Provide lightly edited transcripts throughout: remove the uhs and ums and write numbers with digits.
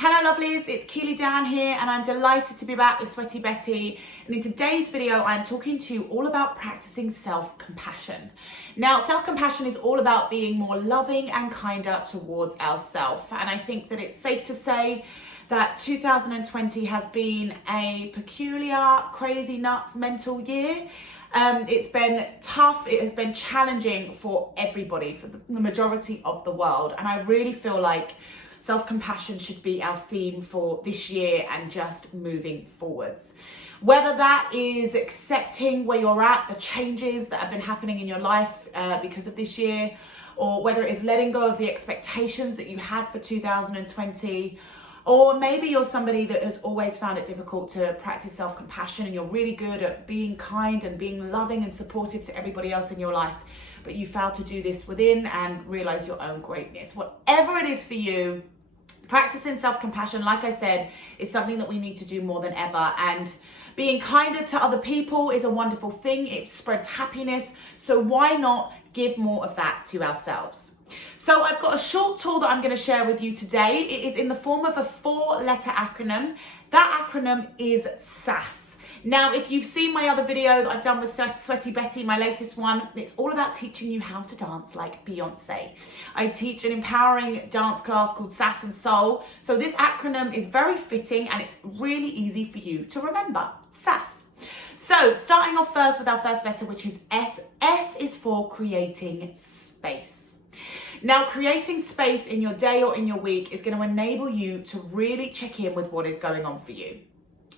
Hello lovelies, it's Keely Dan here and I'm delighted to be back with Sweaty Betty, and in today's video I'm talking to you all about practicing self-compassion. Now self-compassion is all about being more loving and kinder towards ourselves, and I think that it's safe to say that 2020 has been a peculiar, crazy, nuts, mental year. It's been tough, it has been challenging for everybody, for the majority of the world, and I really feel like self-compassion should be our theme for this year and just moving forwards. Whether that is accepting where you're at, the changes that have been happening in your life because of this year, or whether it is letting go of the expectations that you had for 2020, or maybe you're somebody that has always found it difficult to practice self-compassion and you're really good at being kind and being loving and supportive to everybody else in your life, but you fail to do this within and realize your own greatness. Whatever it is for you, practicing self-compassion, like I said, is something that we need to do more than ever. And being kinder to other people is a wonderful thing. It spreads happiness. So why not give more of that to ourselves? So I've got a short tool that I'm going to share with you today. It is in the form of a 4-letter acronym. That acronym is SAS. Now, if you've seen my other video that I've done with Sweaty Betty, my latest one, it's all about teaching you how to dance like Beyonce. I teach an empowering dance class called Sass and Soul. So this acronym is very fitting and it's really easy for you to remember. SAS. So starting off first with our first letter, which is S. S is for creating space. Now, creating space in your day or in your week is going to enable you to really check in with what is going on for you.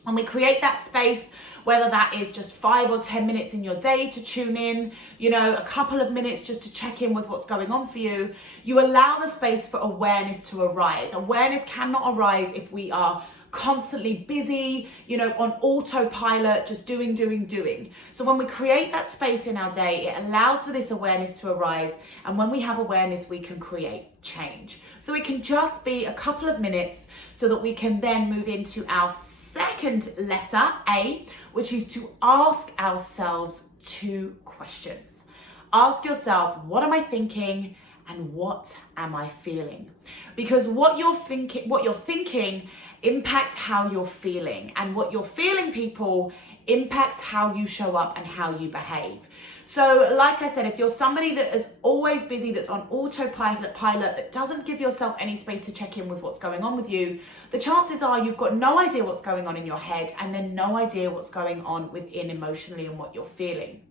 When we create that space, whether that is just 5 or 10 minutes in your day to tune in, a couple of minutes just to check in with what's going on for you, you allow the space for awareness to arise. Awareness cannot arise if we are constantly busy, on autopilot, just doing. So when we create that space in our day, it allows for this awareness to arise. And when we have awareness, we can create change. So it can just be a couple of minutes so that we can then move into our second letter, A, which is to ask ourselves 2 questions. Ask yourself, what am I thinking? And what am I feeling? Because what you're thinking impacts how you're feeling, and what you're feeling, people, impacts how you show up and how you behave. So like I said, if you're somebody that is always busy, that's on autopilot, that doesn't give yourself any space to check in with what's going on with you, the chances are you've got no idea what's going on in your head and then no idea what's going on within emotionally and what you're feeling.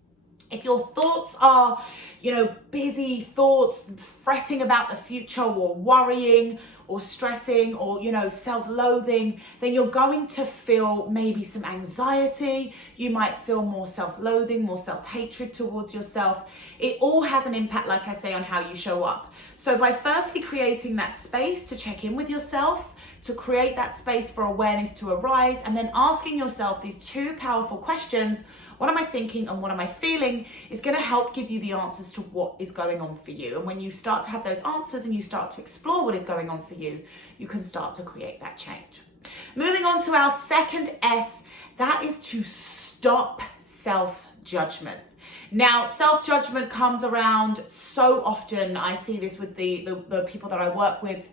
If your thoughts are, busy thoughts, fretting about the future or worrying or stressing or, self-loathing, then you're going to feel maybe some anxiety. You might feel more self-loathing, more self-hatred towards yourself. It all has an impact, like I say, on how you show up. So by firstly creating that space to check in with yourself, to create that space for awareness to arise, and then asking yourself these 2 powerful questions, what am I thinking and what am I feeling, is going to help give you the answers to what is going on for you. And when you start to have those answers and you start to explore what is going on for you, you can start to create that change. Moving on to our second S, that is to stop self-judgment. Now, self-judgment comes around so often. I see this with the people that I work with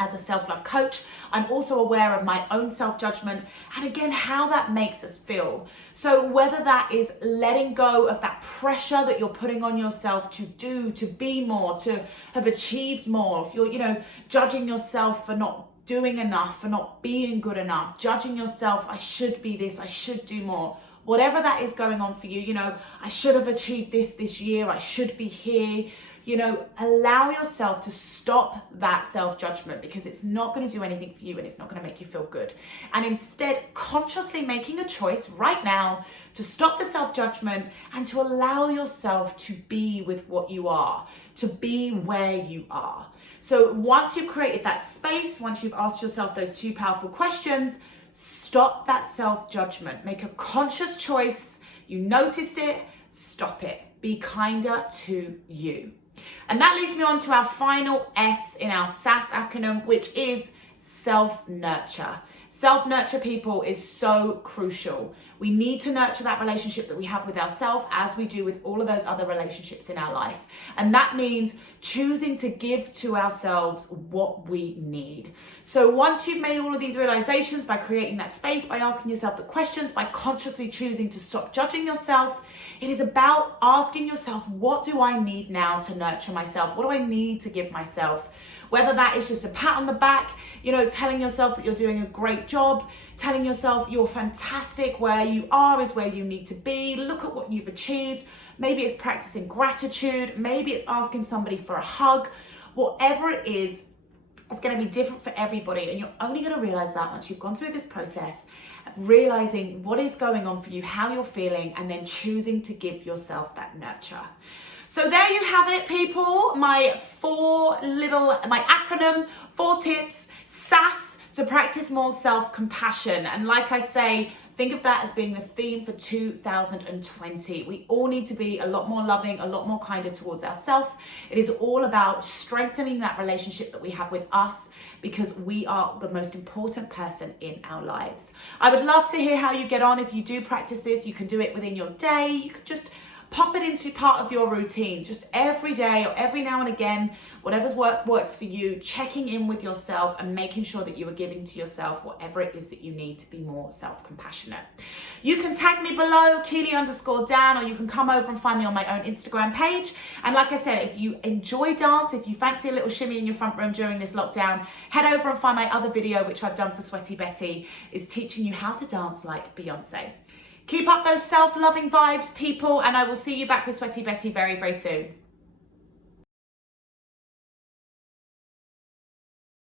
as a self-love coach. I'm also aware of my own self-judgment and again, how that makes us feel. So whether that is letting go of that pressure that you're putting on yourself to do, to be more, to have achieved more, if you're, judging yourself for not doing enough, for not being good enough, judging yourself, I should be this, I should do more. Whatever that is going on for you, I should have achieved this year, I should be here. Allow yourself to stop that self-judgment, because it's not going to do anything for you and it's not going to make you feel good. And instead, consciously making a choice right now to stop the self-judgment and to allow yourself to be with what you are, to be where you are. So once you've created that space, once you've asked yourself those 2 powerful questions, stop that self-judgment. Make a conscious choice. You noticed it, stop it. Be kinder to you. And that leads me on to our final S in our SAS acronym, which is self-nurture. Self-nurture, people, is so crucial. We need to nurture that relationship that we have with ourselves as we do with all of those other relationships in our life. And that means choosing to give to ourselves what we need. So once you've made all of these realizations by creating that space, by asking yourself the questions, by consciously choosing to stop judging yourself, it is about asking yourself, what do I need now to nurture myself? What do I need to give myself? Whether that is just a pat on the back, telling yourself that you're doing a great job, telling yourself you're fantastic, where you are is where you need to be, look at what you've achieved. Maybe it's practicing gratitude, maybe it's asking somebody for a hug. Whatever it is, it's going to be different for everybody, and you're only going to realize that once you've gone through this process of realizing what is going on for you, how you're feeling, and then choosing to give yourself that nurture. So there you have it, people. My acronym, 4 tips, SAS, to practice more self-compassion. And like I say, think of that as being the theme for 2020. We all need to be a lot more loving, a lot more kinder towards ourselves. It is all about strengthening that relationship that we have with us, because we are the most important person in our lives. I would love to hear how you get on if you do practice this. You can do it within your day. You could just pop it into part of your routine, just every day or every now and again, whatever's works for you, checking in with yourself and making sure that you are giving to yourself whatever it is that you need to be more self-compassionate. You can tag me below, Keely_Dan, or you can come over and find me on my own Instagram page. And like I said, if you enjoy dance, if you fancy a little shimmy in your front room during this lockdown, head over and find my other video, which I've done for Sweaty Betty, is teaching you how to dance like Beyonce. Keep up those self-loving vibes, people, and I will see you back with Sweaty Betty very, very soon.